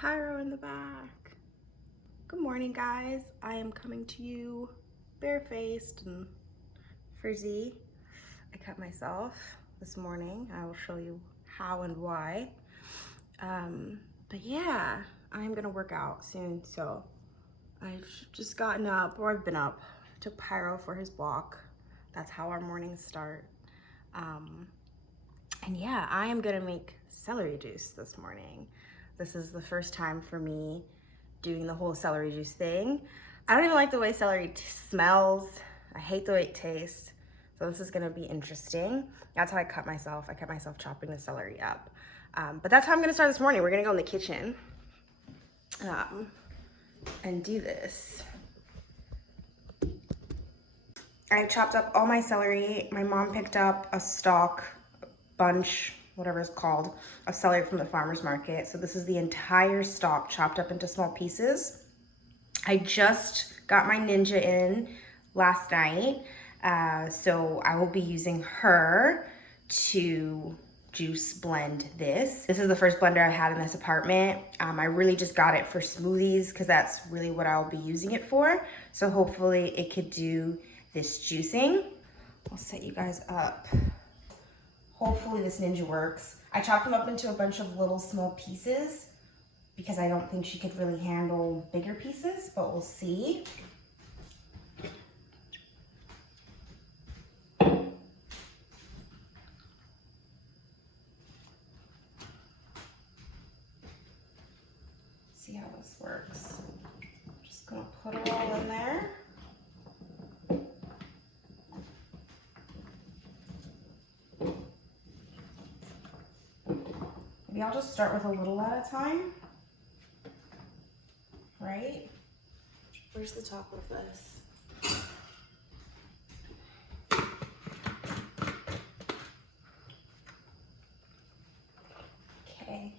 pyro in the back. Good morning, guys. I am coming to you barefaced and frizzy. I cut myself this morning. I will show you how and why. But yeah, I'm gonna work out soon. So I've just gotten up, or I've been up, took Pyro for his walk. That's how our mornings start. And yeah, I am gonna make celery juice this morning. This is the first time for me doing the whole celery juice thing. I don't even like the way celery smells. I hate the way it tastes. So this is gonna be interesting. That's how I cut myself. I cut myself chopping the celery up. But that's how I'm gonna start this morning. We're gonna go in the kitchen and do this. I chopped up all my celery. My mom picked up a stalk, bunch, whatever it's called, of celery from the farmer's market. So this is the entire stalk chopped up into small pieces. I just got my Ninja in last night. So I will be using her to juice blend this. This is the first blender I had in this apartment. I really just got it for smoothies because that's really what I'll be using it for. So hopefully it could do this juicing. I'll set you guys up. Hopefully this Ninja works. I chopped them up into a bunch of little small pieces because I don't think she could really handle bigger pieces, but we'll see. See how this works. I'm just gonna put it all in there. Maybe I'll just start with a little at a time, right? Where's the top of this? Okay.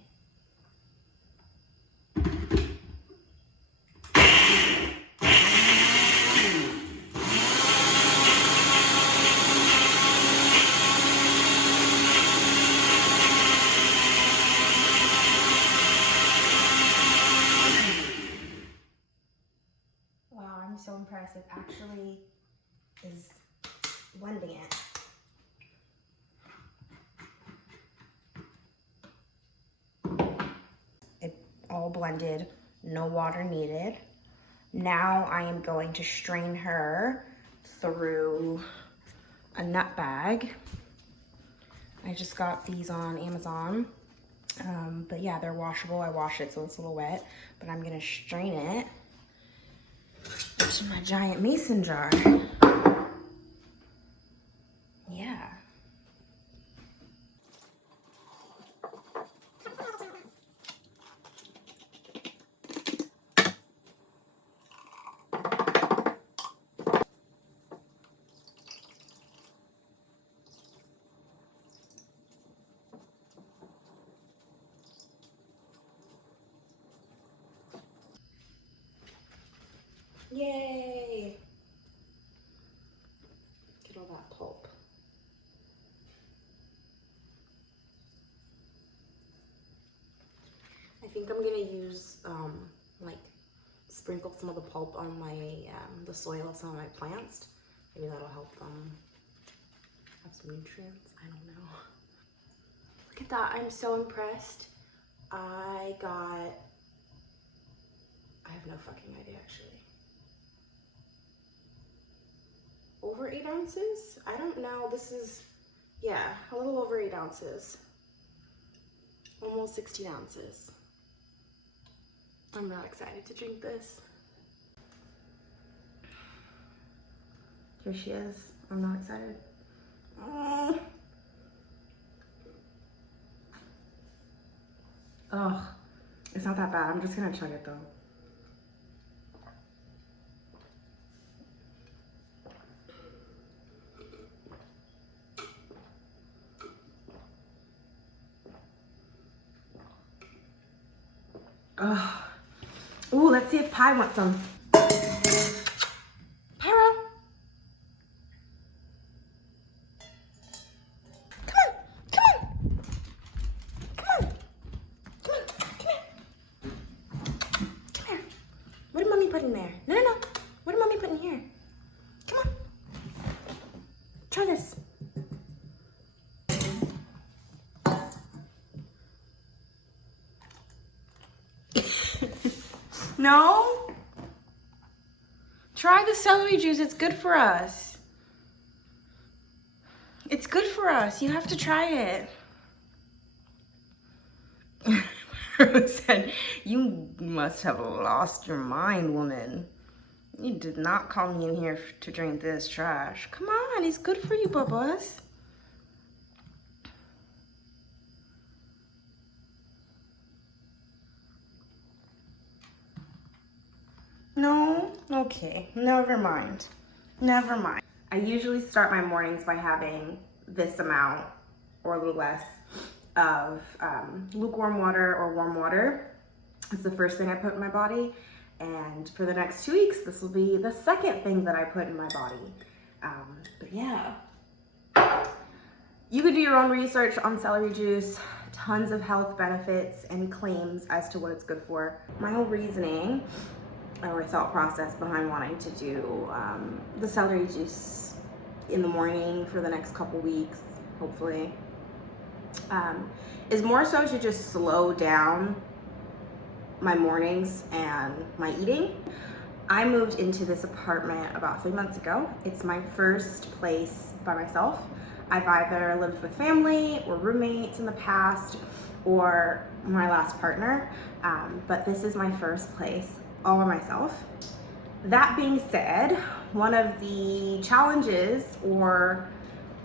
I'm so impressed. It actually is blending it. It all blended, no water needed. Now I am going to strain her through a nut bag. I just got these on Amazon. But yeah, they're washable. I wash it so it's a little wet, but I'm gonna strain it into my giant mason jar. Yeah. Yay! Get all that pulp. I think I'm gonna use like sprinkle some of the pulp on my the soil of some of my plants. Maybe that'll help them have some nutrients. I don't know. Look at that! I'm so impressed. I have no fucking idea actually. Over 8 ounces? I don't know. This is, yeah, a little over 8 ounces. Almost 16 ounces. I'm not excited to drink this. Here she is. I'm not excited. Ugh, it's not that bad. I'm just gonna chug it though. Ugh. Ooh, let's see if Pi wants some. Pyro. Come on, come on. Come on. Come on, come here. put in there? No, no, no. What did mommy put in here? Come on. Try this. No? Try the celery juice. It's good for us. It's good for us. You have to try it. Said, you must have lost your mind, woman. You did not call me in here to drink this trash. Come on, it's good for you, Bubba's. No? Okay, never mind. Never mind. I usually start my mornings by having this amount or a little less of lukewarm water or warm water. It's the first thing I put in my body. And for the next 2 weeks, this will be the second thing that I put in my body. But yeah. You could do your own research on celery juice. Tons of health benefits and claims as to what it's good for. My whole reasoning or thought process behind wanting to do the celery juice in the morning for the next couple weeks, hopefully, is more so to just slow down my mornings and my eating. I moved into this apartment about 3 months ago. It's my first place by myself. I've either lived with family or roommates in the past or my last partner, but this is my first place all by myself. That being said, one of the challenges or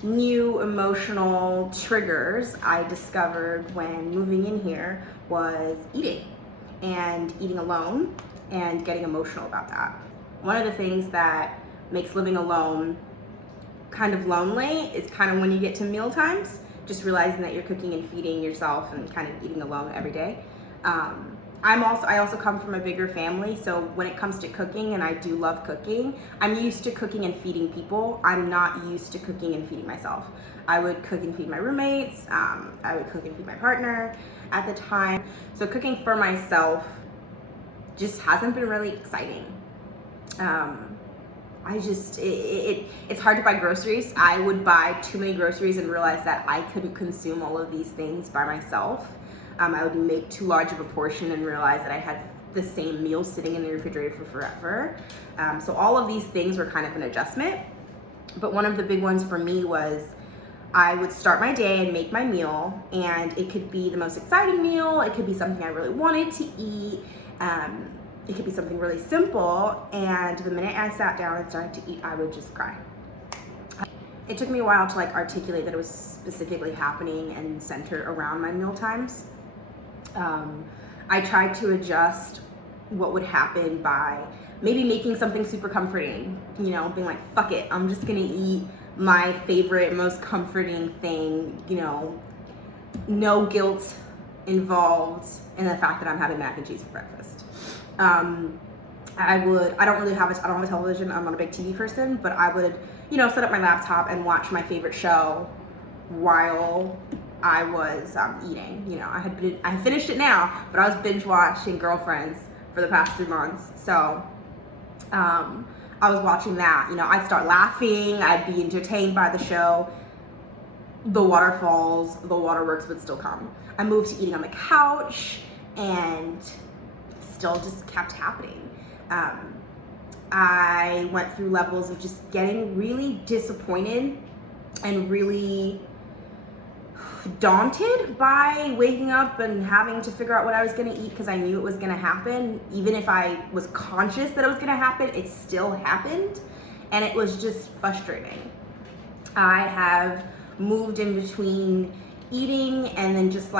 new emotional triggers I discovered when moving in here was eating and eating alone and getting emotional about that. One of the things that makes living alone kind of lonely is kind of when you get to meal times, just realizing that you're cooking and feeding yourself and kind of eating alone every day. I also come from a bigger family, so when it comes to cooking, and I do love cooking, I'm used to cooking and feeding people. I'm not used to cooking and feeding myself. I would cook and feed my roommates. I would cook and feed my partner at the time. So cooking for myself just hasn't been really exciting. It's hard to buy groceries. I would buy too many groceries and realize that I couldn't consume all of these things by myself. I would make too large of a portion and realize that I had the same meal sitting in the refrigerator for forever. So all of these things were kind of an adjustment. But one of the big ones for me was I would start my day and make my meal, and it could be the most exciting meal. It could be something I really wanted to eat. It could be something really simple. And the minute I sat down and started to eat, I would just cry. It took me a while to articulate that it was specifically happening and centered around my meal times. I tried to adjust what would happen by maybe making something super comforting, being like, fuck it, I'm just gonna eat my favorite, most comforting thing, no guilt involved in the fact that I'm having mac and cheese for breakfast. I don't have a television, I'm not a big TV person, but I would, set up my laptop and watch my favorite show while I was eating. I finished it now, but I was binge watching Girlfriends for the past 3 months. So I was watching that. I'd start laughing, I'd be entertained by the show. The waterfalls, the waterworks would still come. I moved to eating on the couch, and still just kept happening. I went through levels of just getting really disappointed and really daunted by waking up and having to figure out what I was going to eat, because I knew it was going to happen. Even if I was conscious that it was going to happen, it still happened, and it was just frustrating. I have moved in between eating and then just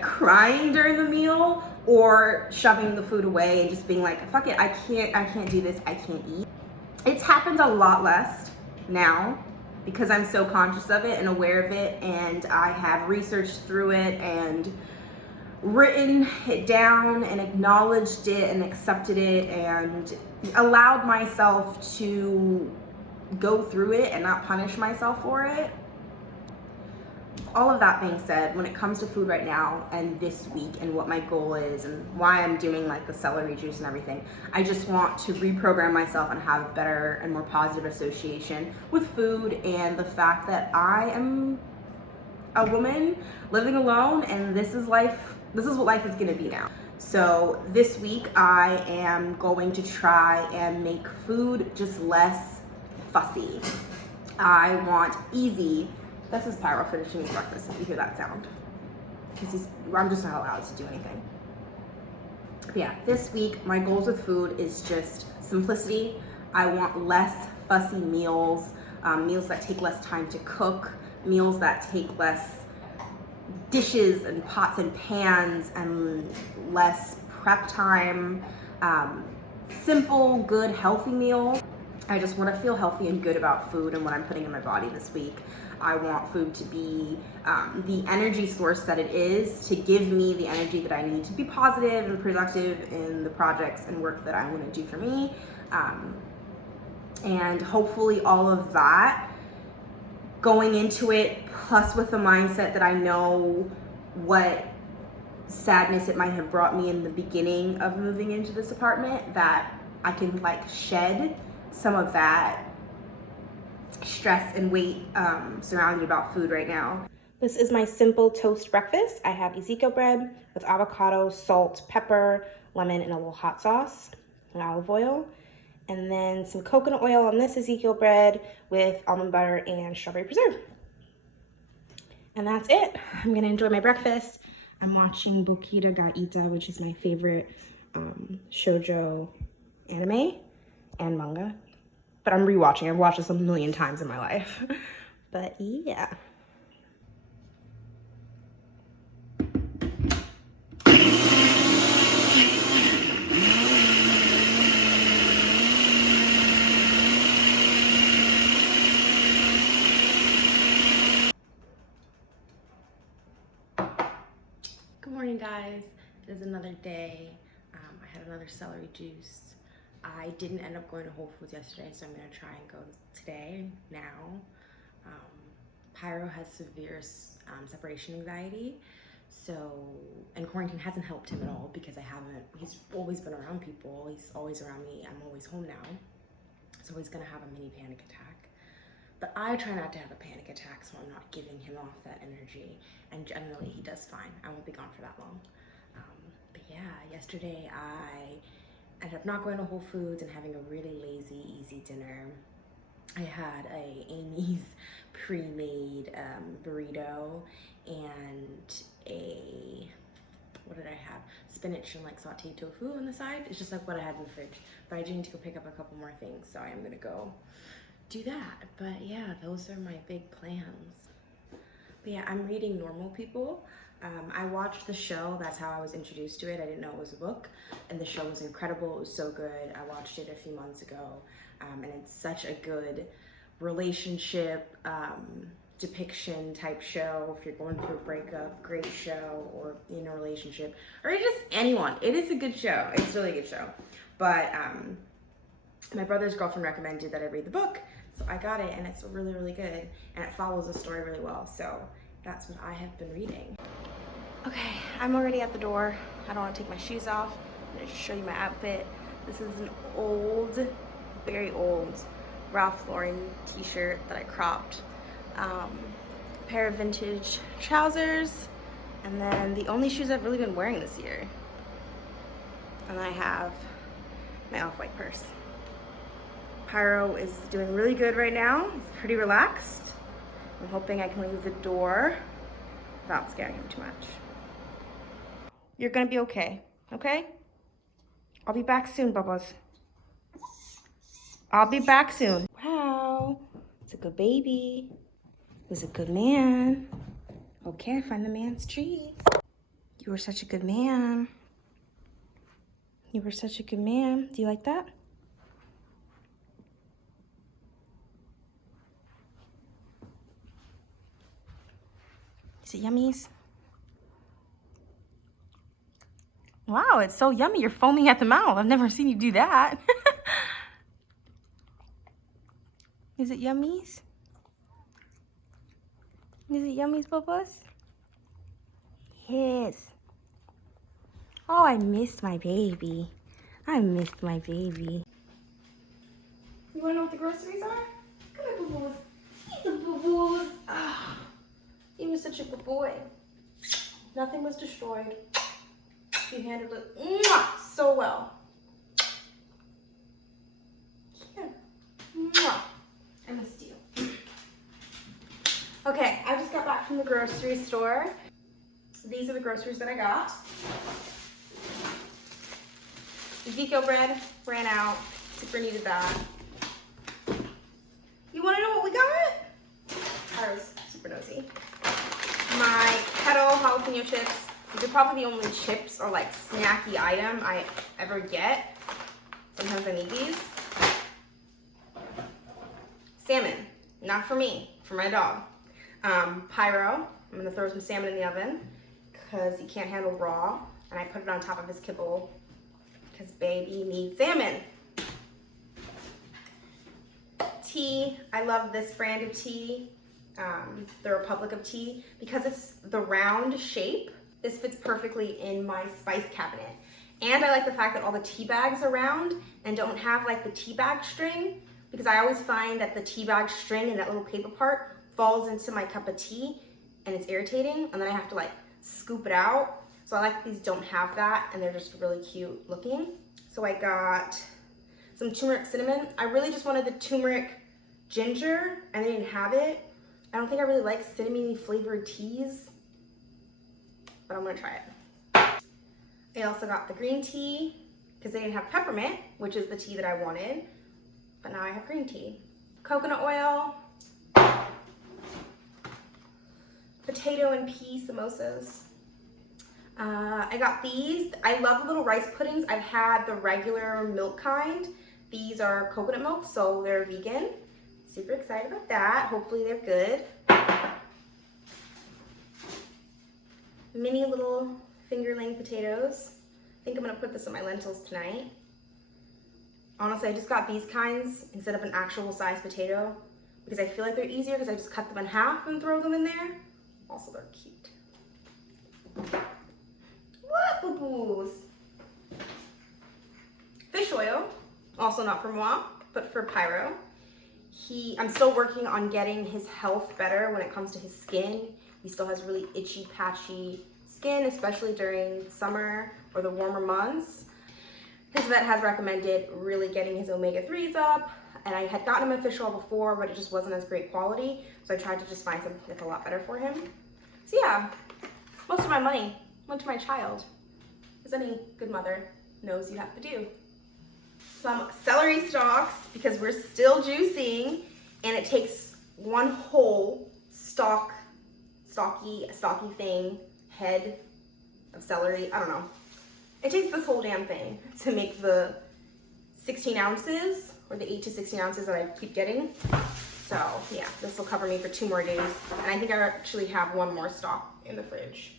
crying during the meal, or shoving the food away and just being like, fuck it, I can't do this, I can't eat. It's happened a lot less now because I'm so conscious of it and aware of it, and I have researched through it and written it down and acknowledged it and accepted it and allowed myself to go through it and not punish myself for it. all of that being said, when it comes to food right now and this week and what my goal is and why I'm doing like the celery juice and everything, I just want to reprogram myself and have a better and more positive association with food and the fact that I am a woman living alone, and this is life. This is what life is gonna be now. So this week I am going to try and make food just less fussy. I want easy. This is Pyro finishing his breakfast, if you hear that sound. Because I'm just not allowed to do anything. But yeah, this week, my goals with food is just simplicity. I want less fussy meals, meals that take less time to cook, meals that take less dishes and pots and pans and less prep time, simple, good, healthy meals. I just want to feel healthy and good about food and what I'm putting in my body this week. I want food to be the energy source that it is, to give me the energy that I need to be positive and productive in the projects and work that I want to do for me. And hopefully all of that going into it, plus with the mindset that I know what sadness it might have brought me in the beginning of moving into this apartment, that I can like shed some of that stress and weight surrounded about food right now. This is my simple toast breakfast. I have Ezekiel bread with avocado, salt, pepper, lemon, and a little hot sauce and olive oil. And then some coconut oil on this Ezekiel bread with almond butter and strawberry preserve. And that's it. I'm gonna enjoy my breakfast. I'm watching Bokita ga Ita, which is my favorite shoujo anime and manga. But I'm rewatching. I've watched this a million times in my life. But yeah. Good morning, guys. It is another day. I had another celery juice. I didn't end up going to Whole Foods yesterday, so I'm gonna try and go today, now. Pyro has severe separation anxiety, and quarantine hasn't helped him at all because he's always been around people, he's always around me, I'm always home now. So he's gonna have a mini panic attack. But I try not to have a panic attack, so I'm not giving him off that energy. And generally he does fine. I won't be gone for that long. But yeah, yesterday I ended up not going to Whole Foods and having a really lazy, easy dinner. I had Amy's pre-made burrito and what did I have? Spinach and like sauteed tofu on the side. It's just like what I had in the fridge. But I do need to go pick up a couple more things, so I am gonna go do that. But yeah, those are my big plans. But yeah, I'm reading Normal People. I watched the show, that's how I was introduced to it. I didn't know it was a book, and the show was incredible. It was so good. I watched it a few months ago, and it's such a good relationship depiction type show. If you're going through a breakup, great show, or in a relationship, or just anyone. It is a good show. It's a really good show. But my brother's girlfriend recommended that I read the book, so I got it, and it's really, really good, and it follows the story really well. So that's what I have been reading. Okay, I'm already at the door. I don't want to take my shoes off. I'm gonna just show you my outfit. This is an old, very old Ralph Lauren t-shirt that I cropped. A pair of vintage trousers, and then the only shoes I've really been wearing this year. And then I have my off-white purse. Pyro is doing really good right now. He's pretty relaxed. I'm hoping I can leave the door without scaring him too much. You're gonna be okay, okay? I'll be back soon, Bubbles. I'll be back soon. Wow, it's a good baby. He's a good man. Okay, I find the man's treats. You were such a good man. You were such a good man. Do you like that? Is it yummies? Wow, it's so yummy. You're foaming at the mouth. I've never seen you do that. Is it yummies? Is it Yummy's Bubbles? Yes. Oh, I missed my baby. I missed my baby. You wanna know what the groceries are? Come here, boo-boos. He's a boo-boos. Ah, he was such a good boy. Nothing was destroyed. You handled it so well. Here. I missed you. Okay, I just got back from the grocery store. These are the groceries that I got. Ezekiel bread ran out. Super needed that. You want to know what we got? I was super nosy. My kettle jalapeno chips. These are probably the only chips or like snacky item I ever get. Sometimes I need these. Salmon, not for me, for my dog. Pyro, I'm gonna throw some salmon in the oven because he can't handle raw, and I put it on top of his kibble because baby needs salmon. Tea, I love this brand of tea, the Republic of Tea, because it's the round shape. This fits perfectly in my spice cabinet. And I like the fact that all the tea bags are round and don't have like the tea bag string, because I always find that the tea bag string and that little paper part falls into my cup of tea and it's irritating, and then I have to like scoop it out. So I like that these don't have that, and they're just really cute looking. So I got some turmeric cinnamon. I really just wanted the turmeric ginger and they didn't have it. I don't think I really like cinnamon flavored teas, but I'm gonna try it. I also got the green tea because they didn't have peppermint, which is the tea that I wanted, but now I have green tea. Coconut oil, potato and pea samosas. I got these. I love the little rice puddings. I've had the regular milk kind. These are coconut milk, so they're vegan. Super excited about that. Hopefully they're good. Mini little fingerling potatoes. I think I'm gonna put this in my lentils tonight. Honestly, I just got these kinds instead of an actual size potato because I feel like they're easier because I just cut them in half and throw them in there. Also, they're cute. What, boo-boos? Fish oil, also not for moi, but for Pyro. I'm still working on getting his health better when it comes to his skin. He still has really itchy, patchy skin, especially during summer or the warmer months. His vet has recommended really getting his omega-3s up, and I had gotten him a fish oil before, but it just wasn't as great quality, so I tried to just find something that's a lot better for him. So yeah, most of my money went to my child, as any good mother knows you have to do. Some celery stalks, because we're still juicing, and it takes one whole stocky thing, head of celery, I don't know. It takes this whole damn thing to make the 16 ounces, or the 8 to 16 ounces that I keep getting. So yeah, this will cover me for 2 more days. And I think I actually have 1 more stock in the fridge.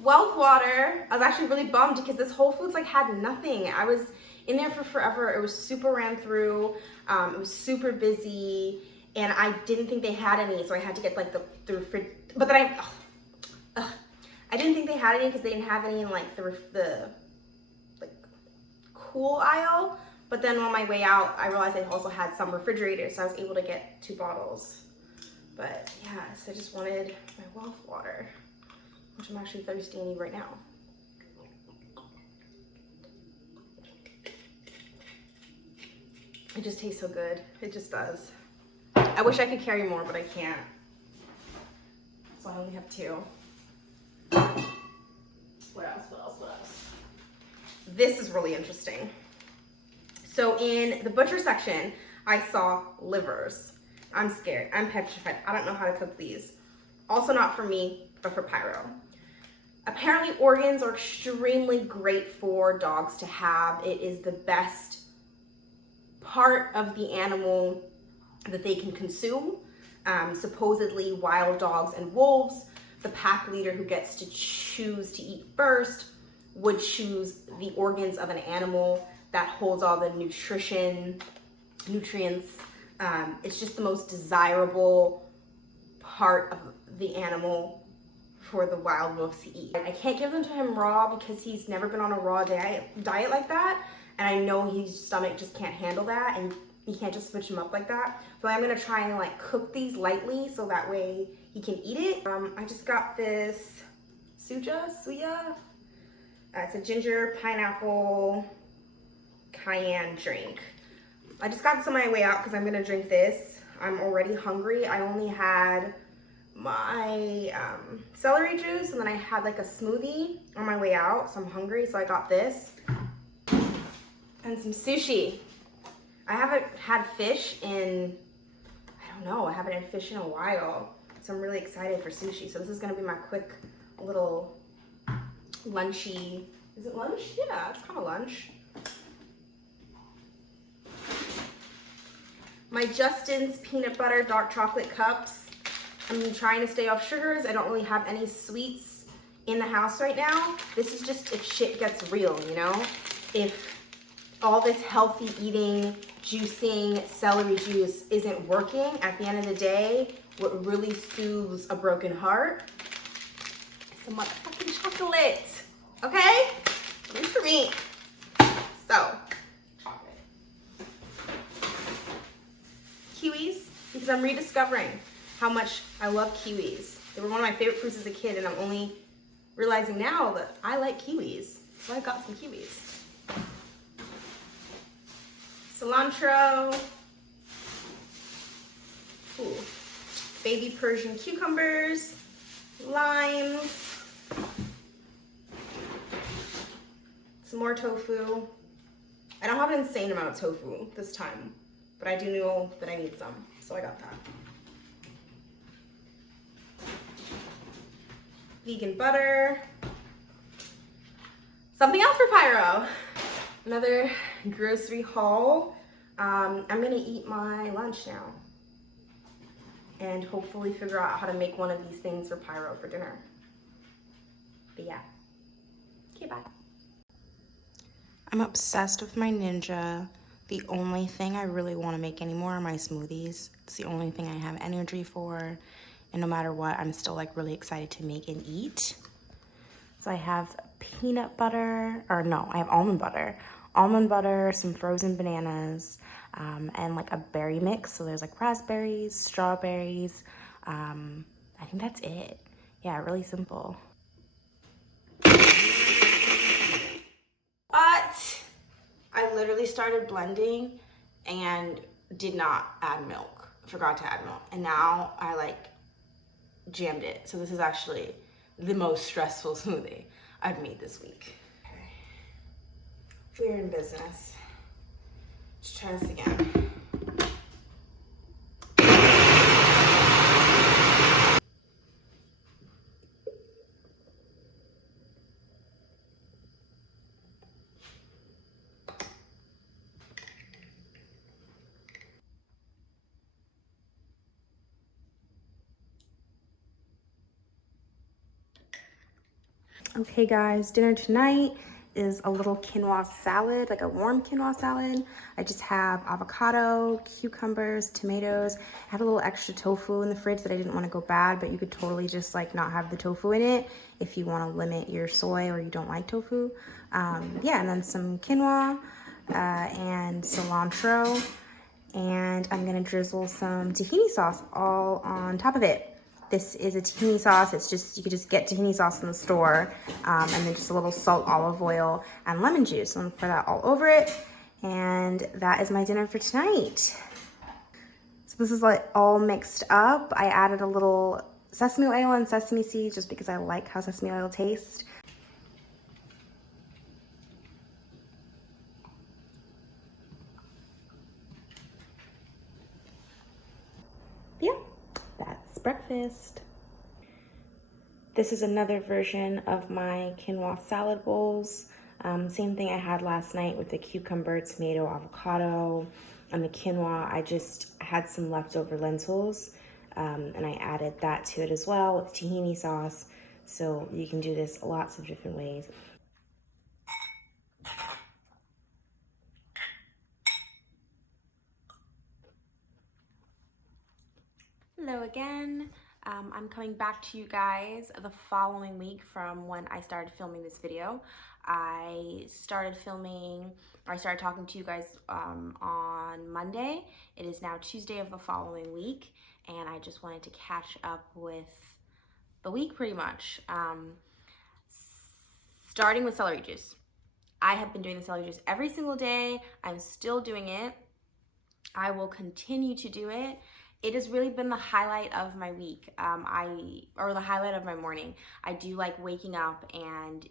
Wealth water, I was actually really bummed because this Whole Foods like had nothing. I was in there for forever. It was super ran through. It was super busy, and I didn't think they had any, so I had to get like the fridge. But then I didn't think they had any because they didn't have any in like the like cool aisle. But then on my way out, I realized they also had some refrigerators, so I was able to get 2 bottles. But yeah, so I just wanted my Wealth water, which I'm actually thirsty and need right now. It just tastes so good. It just does. I wish I could carry more, but I can't. So I only have 2. What else? This is really interesting. So in the butcher section, I saw livers. I'm scared. I'm petrified. I don't know how to cook these. Also not for me, but for Pyro. Apparently organs are extremely great for dogs to have. It is the best part of the animal that they can consume. Supposedly wild dogs and wolves, the pack leader who gets to choose to eat first would choose the organs of an animal that holds all the nutrients. It's just the most desirable heart of the animal for the wild wolves to eat. I can't give them to him raw because he's never been on a raw diet like that, and I know his stomach just can't handle that, and you can't just switch him up like that. So I'm gonna try and like cook these lightly so that way he can eat it. I just got this suya. It's a ginger, pineapple, cayenne drink. I just got this on my way out because I'm gonna drink this. I'm already hungry. I only had my celery juice and then I had like a smoothie on my way out, so I'm hungry, so I got this. And some sushi. I haven't had fish in, I don't know, I haven't had fish in a while. So I'm really excited for sushi. So this is gonna be my quick little lunchy, is it lunch? Yeah, it's kind of lunch. My Justin's peanut butter dark chocolate cups. I'm trying to stay off sugars. I don't really have any sweets in the house right now. This is just if shit gets real, you know? If all this healthy eating, juicing, celery juice isn't working, at the end of the day, what really soothes a broken heart is some motherfucking chocolate, okay? This for me. So, chocolate. Kiwis, because I'm rediscovering how much I love kiwis. They were one of my favorite fruits as a kid, and I'm only realizing now that I like kiwis. So I got some kiwis. Cilantro. Ooh. Baby Persian cucumbers. Limes. Some more tofu. I don't have an insane amount of tofu this time, but I do know that I need some, so I got that. Vegan butter. Something else for Pyro. Another grocery haul. I'm gonna eat my lunch now and hopefully figure out how to make one of these things for Pyro for dinner. But yeah, okay, bye. I'm obsessed with my Ninja. The only thing I really want to make anymore are my smoothies. It's the only thing I have energy for. And no matter what, I'm still like really excited to make and eat. So I have peanut butter, or no, I have almond butter, some frozen bananas, and like a berry mix. So there's like raspberries, strawberries. I think that's it. Yeah, really simple. But I literally started blending and did not add milk. Forgot to add milk. And now I like jammed it. So this is actually the most stressful smoothie I've made this week. Okay. We're in business. Let's try this again. Okay guys, dinner tonight is a little quinoa salad, like a warm quinoa salad. I just have avocado, cucumbers, tomatoes. I have a little extra tofu in the fridge that I didn't want to go bad, but you could totally just like not have the tofu in it if you want to limit your soy or you don't like tofu. Yeah, and then some quinoa and cilantro. And I'm gonna drizzle some tahini sauce all on top of it. This is a tahini sauce. It's just, you could just get tahini sauce in the store, and then just a little salt, olive oil, and lemon juice. I'm gonna put that all over it. And that is my dinner for tonight. So this is like all mixed up. I added a little sesame oil and sesame seeds just because I like how sesame oil tastes. Yeah, that's breakfast. This is another version of my quinoa salad bowls. Same thing I had last night with the cucumber, tomato, avocado, and the quinoa. I just had some leftover lentils, and I added that to it as well with tahini sauce. So you can do this lots of different ways. Hello again. I'm coming back to you guys the following week from when I started filming this video. I started talking to you guys on Monday. It is now Tuesday of the following week, and I just wanted to catch up with the week pretty much. Starting with celery juice. I have been doing the celery juice every single day. I'm still doing it. I will continue to do it. It has really been the highlight of my week, or the highlight of my morning. I do like waking up and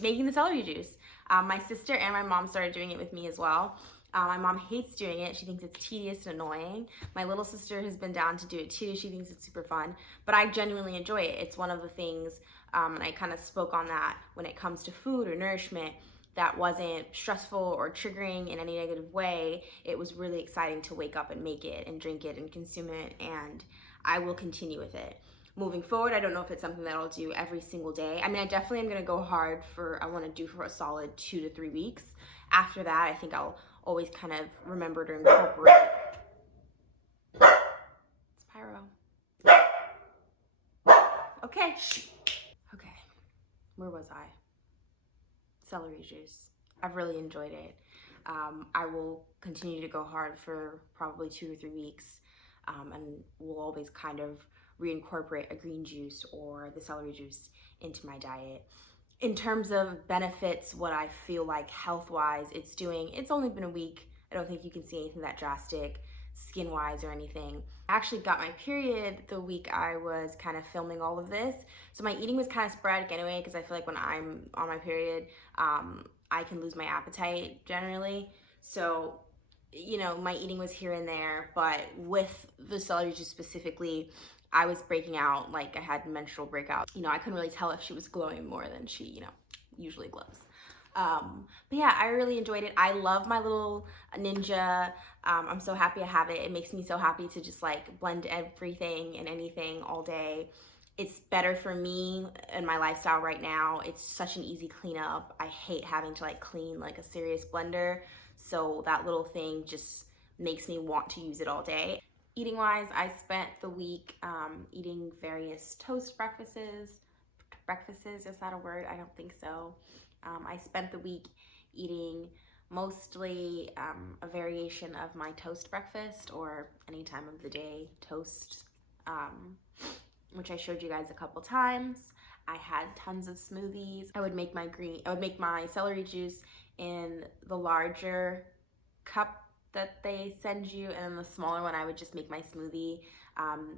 making the celery juice. My sister and my mom started doing it with me as well. My mom hates doing it. She thinks it's tedious and annoying. My little sister has been down to do it too. She thinks it's super fun, but I genuinely enjoy it. It's one of the things, and I kind of spoke on that when it comes to food or nourishment, that wasn't stressful or triggering in any negative way. It was really exciting to wake up and make it and drink it and consume it, and I will continue with it. Moving forward, I don't know if it's something that I'll do every single day. I mean, I definitely am gonna go hard I wanna do for a solid 2 to 3 weeks. After that, I think I'll always kind of remember to incorporate. It's pyro. Okay. Okay, where was I? Celery juice. I've really enjoyed it. I will continue to go hard for probably 2 or 3 weeks, and we'll always kind of reincorporate a green juice or the celery juice into my diet. In terms of benefits, what I feel like health-wise it's only been a week. I don't think you can see anything that drastic skin-wise or anything. I actually got my period the week I was kind of filming all of this. So my eating was kind of sporadic anyway, because I feel like when I'm on my period, I can lose my appetite generally. So, you know, my eating was here and there, but with the celery juice specifically, I was breaking out, like I had menstrual breakouts. You know, I couldn't really tell if she was glowing more than she, you know, usually glows. But yeah, I really enjoyed it. I love my little Ninja. I'm so happy I have it. It makes me so happy to just like blend everything and anything all day. It's better for me and my lifestyle right now. It's such an easy cleanup. I hate having to like clean like a serious blender. So that little thing just makes me want to use it all day. Eating wise, I spent the week eating various toast breakfasts. Breakfasts, is that a word? I don't think so. I spent the week eating mostly a variation of my toast breakfast, or any time of the day toast, which I showed you guys a couple times. I had tons of smoothies. I would make my celery juice in the larger cup that they send you, and then the smaller one I would just make my smoothie.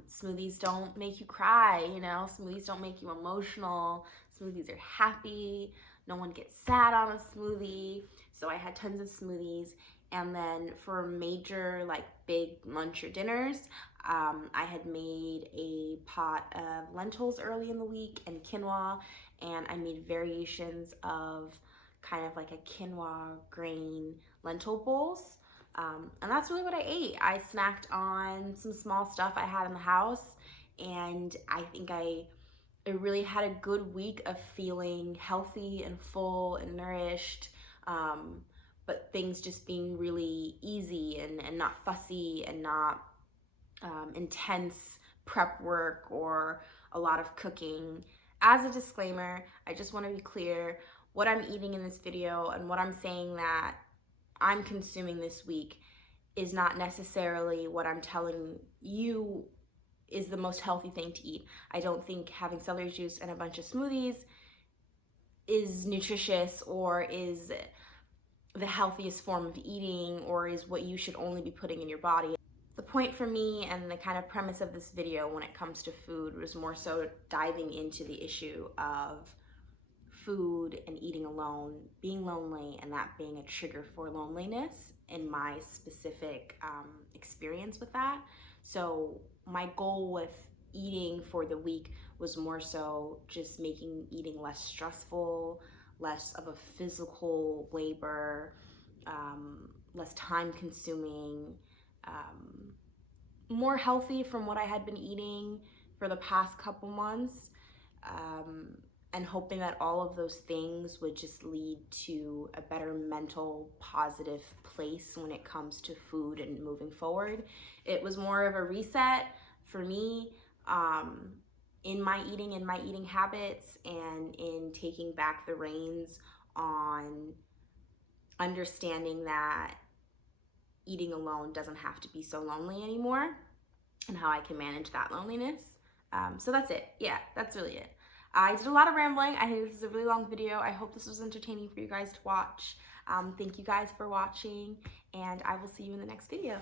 Smoothies don't make you cry, you know, smoothies don't make you emotional. Smoothies are happy. No one gets sad on a smoothie. So I had tons of smoothies. And then for major, like big lunch or dinners, I had made a pot of lentils early in the week and quinoa, and I made variations of kind of like a quinoa grain lentil bowls. And that's really what I ate. I snacked on some small stuff I had in the house, and I think I really had a good week of feeling healthy and full and nourished, but things just being really easy and not fussy and not intense prep work or a lot of cooking. As a disclaimer, I just want to be clear, what I'm eating in this video and what I'm saying that I'm consuming this week is not necessarily what I'm telling you is the most healthy thing to eat. I don't think having celery juice and a bunch of smoothies is nutritious or is the healthiest form of eating or is what you should only be putting in your body. The point for me and the kind of premise of this video when it comes to food was more so diving into the issue of food and eating alone, being lonely, and that being a trigger for loneliness in my specific experience with that. So my goal with eating for the week was more so just making eating less stressful, less of a physical labor, less time consuming, more healthy from what I had been eating for the past couple months, and hoping that all of those things would just lead to a better mental, positive place when it comes to food and moving forward. It was more of a reset for me, in my eating habits, and in taking back the reins on understanding that eating alone doesn't have to be so lonely anymore, and how I can manage that loneliness. So that's it. Yeah, that's really it. I did a lot of rambling. I think this is a really long video. I hope this was entertaining for you guys to watch. Thank you guys for watching, and I will see you in the next video.